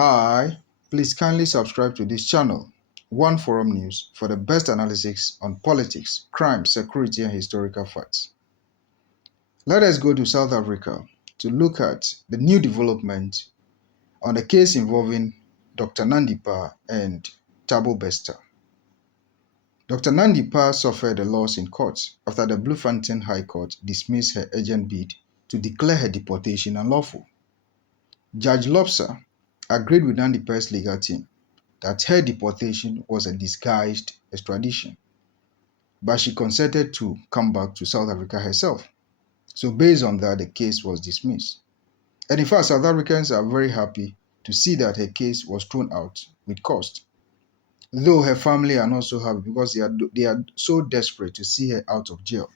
Hi, please kindly subscribe to this channel, One Forum News, for the best analysis on politics, crime, security, and historical facts. Let us go to South Africa to look at the new development on the case involving Dr. Nandipha and Thabo Bester. Dr. Nandipha suffered a loss in court after the Bloemfontein High Court dismissed her urgent bid to declare her deportation unlawful. Judge Lobster agreed with Nandipha's legal team that her deportation was a disguised extradition, but she consented to come back to South Africa herself. So based on that, the case was dismissed. And in fact, South Africans are very happy to see that her case was thrown out with cost. Though her family are not so happy because they are so desperate to see her out of jail,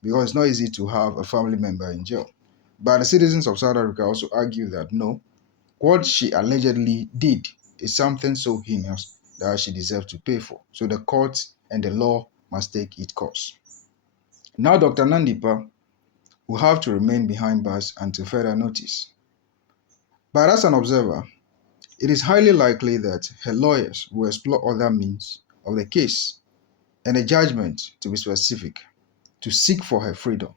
because it's not easy to have a family member in jail. But the citizens of South Africa also argue that no, what she allegedly did is something so heinous that she deserves to pay for. So the court and the law must take its course. Now Dr. Nandipha will have to remain behind bars until further notice. But as an observer, it is highly likely that her lawyers will explore other means of the case and a judgment, to be specific, to seek for her freedom,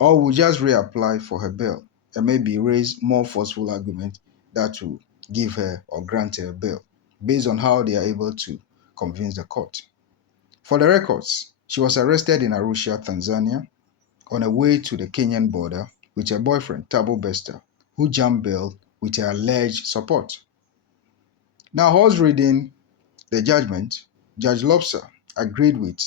or will just reapply for her bail and maybe raise more forceful arguments that will give her or grant her bail based on how they are able to convince the court. For the records, she was arrested in Arusha, Tanzania, on her way to the Kenyan border with her boyfriend, Thabo Bester, who jumped bail with her alleged support. Now, whilst reading the judgment, Judge Lobster agreed with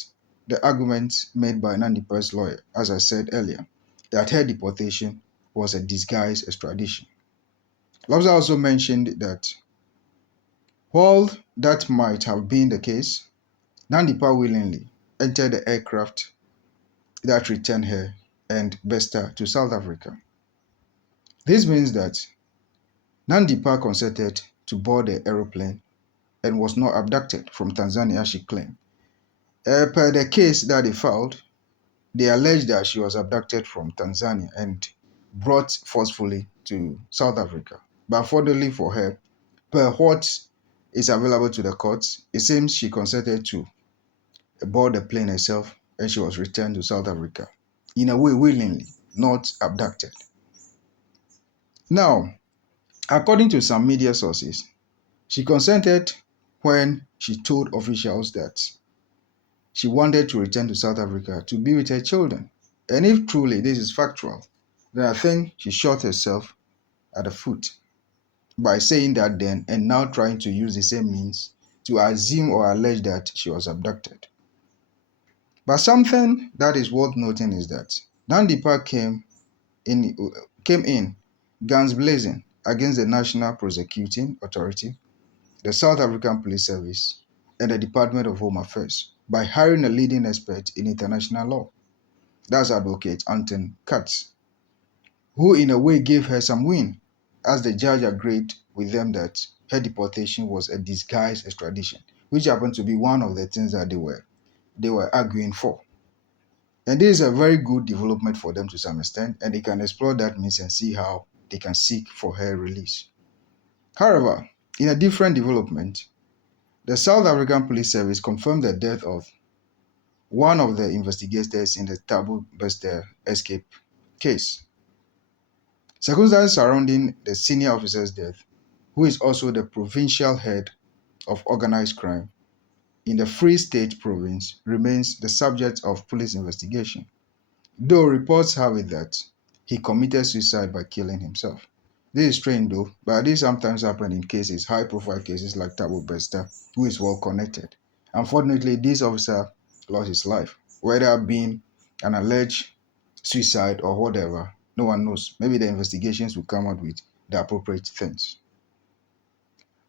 the arguments made by Nandipha's lawyer, as I said earlier, that her deportation was a disguised extradition. Lobster also mentioned that while that might have been the case, Nandipha willingly entered the aircraft that returned her and Bester to South Africa. This means that Nandipha consented to board the aeroplane and was not abducted from Tanzania, as she claimed. Per the case that they filed, they alleged that she was abducted from Tanzania and brought forcefully to South Africa. But fortunately for her, per what is available to the courts, it seems she consented to board the plane herself and she was returned to South Africa. In a way, willingly, not abducted. Now, according to some media sources, she consented when she told officials that she wanted to return to South Africa to be with her children. And if truly this is factual, then I think she shot herself at the foot by saying that then and now trying to use the same means to assume or allege that she was abducted. But something that is worth noting is that Nandipha came in guns blazing against the National Prosecuting Authority, the South African Police Service, and the Department of Home Affairs by hiring a leading expert in international law. That's Advocate Anton Katz, who in a way gave her some win, as the judge agreed with them that her deportation was a disguised extradition, which happened to be one of the things that they were arguing for. And this is a very good development for them to some extent, and they can explore that means and see how they can seek for her release. However, in a different development, the South African Police Service confirmed the death of one of the investigators in the Thabo Bester escape case. Circumstances surrounding the senior officer's death, who is also the provincial head of organized crime in the Free State province, remains the subject of police investigation, though reports have it that he committed suicide by killing himself. This is strange though, but this sometimes happens in cases, high-profile cases like Thabo Bester, who is well connected. Unfortunately, this officer lost his life, whether being an alleged suicide or whatever. No one knows. Maybe the investigations will come out with the appropriate things.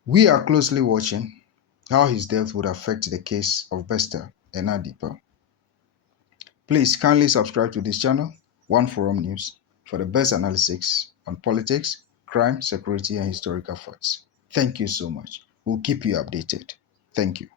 We are closely watching how his death would affect the case of Bester and Nandipha. Please kindly subscribe to this channel, One Forum News, for the best analysis on politics, crime, security, and historical facts. Thank you so much. We'll keep you updated. Thank you.